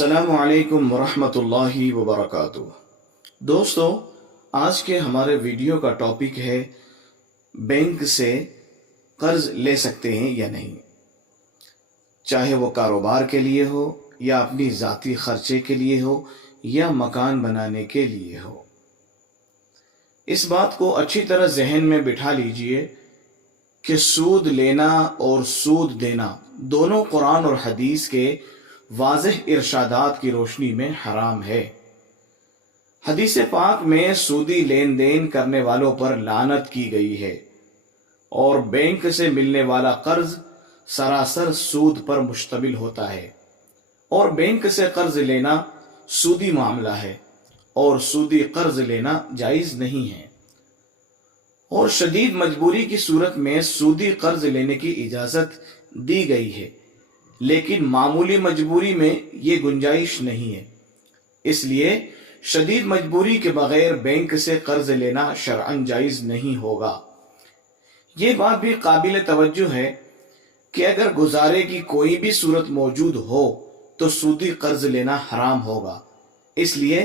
السلام علیکم ورحمۃ اللہ وبرکاتہ۔ دوستو، آج کے ہمارے ویڈیو کا ٹاپک ہے بینک سے قرض لے سکتے ہیں یا نہیں، چاہے وہ کاروبار کے لیے ہو یا اپنی ذاتی خرچے کے لیے ہو یا مکان بنانے کے لیے ہو۔ اس بات کو اچھی طرح ذہن میں بٹھا لیجئے کہ سود لینا اور سود دینا دونوں قرآن اور حدیث کے واضح ارشادات کی روشنی میں حرام ہے۔ حدیث پاک میں سودی لین دین کرنے والوں پر لعنت کی گئی ہے اور بینک سے ملنے والا قرض سراسر سود پر مشتمل ہوتا ہے، اور بینک سے قرض لینا سودی معاملہ ہے اور سودی قرض لینا جائز نہیں ہے، اور شدید مجبوری کی صورت میں سودی قرض لینے کی اجازت دی گئی ہے، لیکن معمولی مجبوری میں یہ گنجائش نہیں ہے۔ اس لیے شدید مجبوری کے بغیر بینک سے قرض لینا شرعاً جائز نہیں ہوگا۔ یہ بات بھی قابل توجہ ہے کہ اگر گزارے کی کوئی بھی صورت موجود ہو تو سودی قرض لینا حرام ہوگا۔ اس لیے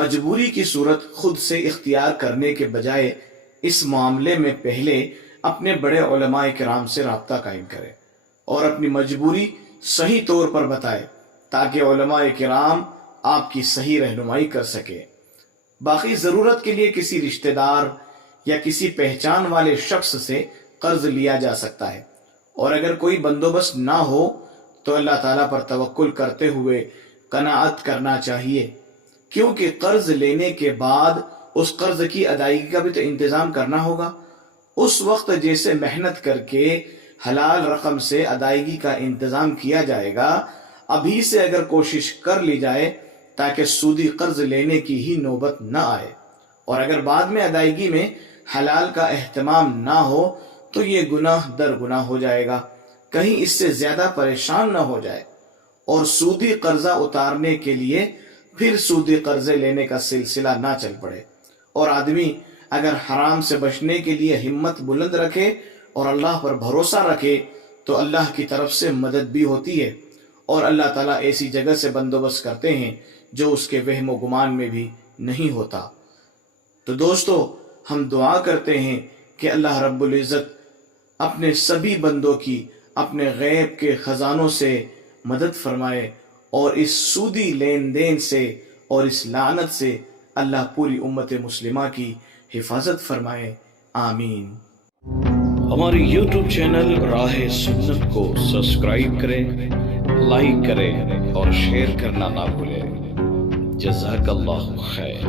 مجبوری کی صورت خود سے اختیار کرنے کے بجائے اس معاملے میں پہلے اپنے بڑے علماء کرام سے رابطہ قائم کرے اور اپنی مجبوری صحیح طور پر بتائے تاکہ علماء کرام آپ کی صحیح رہنمائی کر سکے۔ باقی ضرورت کے لیے کسی رشتہ دار یا کسی پہچان والے شخص سے قرض لیا جا سکتا ہے، اور اگر کوئی بندوبست نہ ہو تو اللہ تعالیٰ پر توکل کرتے ہوئے قناعت کرنا چاہیے، کیونکہ قرض لینے کے بعد اس قرض کی ادائیگی کا بھی تو انتظام کرنا ہوگا۔ اس وقت جیسے محنت کر کے حلال رقم سے ادائیگی کا انتظام کیا جائے گا، ابھی سے اگر کوشش کر لی جائے تاکہ سودی قرض لینے کی ہی نوبت نہ آئے، اور اگر بعد میں ادائیگی میں حلال کا اہتمام نہ ہو تو یہ گناہ در گناہ ہو جائے گا، کہیں اس سے زیادہ پریشان نہ ہو جائے اور سودی قرضہ اتارنے کے لیے پھر سودی قرضے لینے کا سلسلہ نہ چل پڑے۔ اور آدمی اگر حرام سے بچنے کے لیے ہمت بلند رکھے اور اللہ پر بھروسہ رکھے تو اللہ کی طرف سے مدد بھی ہوتی ہے، اور اللہ تعالیٰ ایسی جگہ سے بندوبست کرتے ہیں جو اس کے وہم و گمان میں بھی نہیں ہوتا۔ تو دوستو، ہم دعا کرتے ہیں کہ اللہ رب العزت اپنے سبھی بندوں کی اپنے غیب کے خزانوں سے مدد فرمائے، اور اس سودی لین دین سے اور اس لعنت سے اللہ پوری امت مسلمہ کی حفاظت فرمائے، آمین۔ ہماری یوٹیوب چینل راہ سنت کو سبسکرائب کریں، لائک کریں اور شیئر کرنا نہ بھولیں۔ جزاک اللہ خیر۔